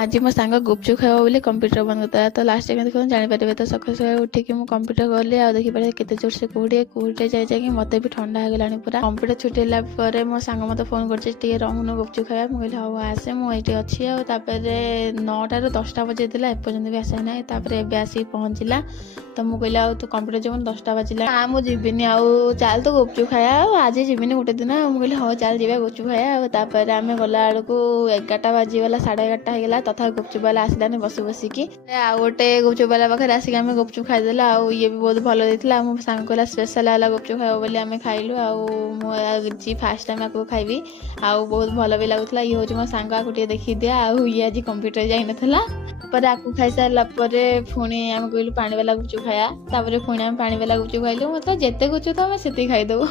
आज मो सांग गुपचुप खाइब बोली कंप्यूटर बंद करता तो लास्ट टाइम देखो जानीपारे तो सकाल सकाल उठिकी मुझे कंप्यूटर गली आ देखिपारे केते जोर से कूटे जाए मत भी ठंडा हो गलानी पूरा कंप्यूटर छुटेला मो सांग मत फोन कर रहुन गुपचुप खाया मुझे हाँ आसे मुझे अच्छी आपर 9टार 10टा बजे एपर्तंत भी आसे ना एवं आसिक पहुँचला तो मुझे कहला तू कंप्यूटर जो 10टा बाजिला हाँ मुझे जीविनी आउ चल तो गुपचुप खाया आज जीविनी गोटे दिन मुझे हाँ चल जा गुपचुप खाया आम गला बेलू 11टा बाजिगला 11:30 होगा तथा गुपचुप वाला आसलानी बसी बसिकी आ गोटे गुपचुप वाला पाखे आसिक आम गुपचुप खाईदेला ये भी बहुत भल देता मो सांग कहला स्पेशल वाला गुपचुप खाइब बोली आम खाइलु मुझे फास्ट टाइम आपको खाइबी आउ बहुत भल भी लगुला ये हूँ मो सांग आपको देखी दिया ये आज कंप्यूटर जाई नथला पर आपको खाई सारा पुणी आम कहलु पानी वाला गुपचुप खाया पुणी आम पानी वाला गुपचुप खाइलु मतलब जिते गुपचुप तो आम से खाईदेबू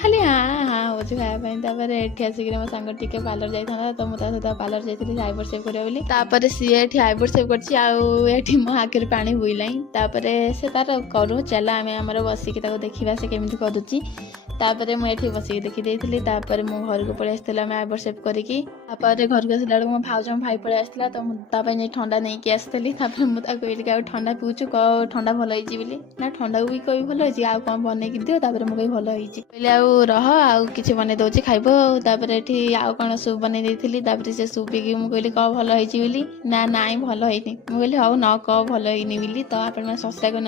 खाली हाँ हाँ हूँ खायापाई एठी आसिक मो सांग टिके पार्लर जाइए तो मुझे सहित पार्लर जाइए आईब्रो सेव करिया बोली तापर सी एठी आईब्रो सेव करछि मो आखिर पानी बुईलाई से तार करू चला आम आमर बसिकी देखा से केमी करुच्ची तापर मुझे बसिक देखी तापर मो घर को पलि आसला आम आईब्रो सेव करके घर को आसला मो भाज भाई पलि आसला तो मुझे ठंडा नहीं कि आसती मुझे कहली ठंडा पीऊँ कह ठंडा भल होली ना ठंडा भी कही भल होती आउ कौन बनई दियो तापर मुझे भल होती कहले आउ रह आउ कि बन दौर खाइब ये आउ कौन सूप बन देती से सूप पी मुझे कह भल होली ना नाई भल होनी मुझे हाँ न कह भल होनी तो आप सब्सक्राइब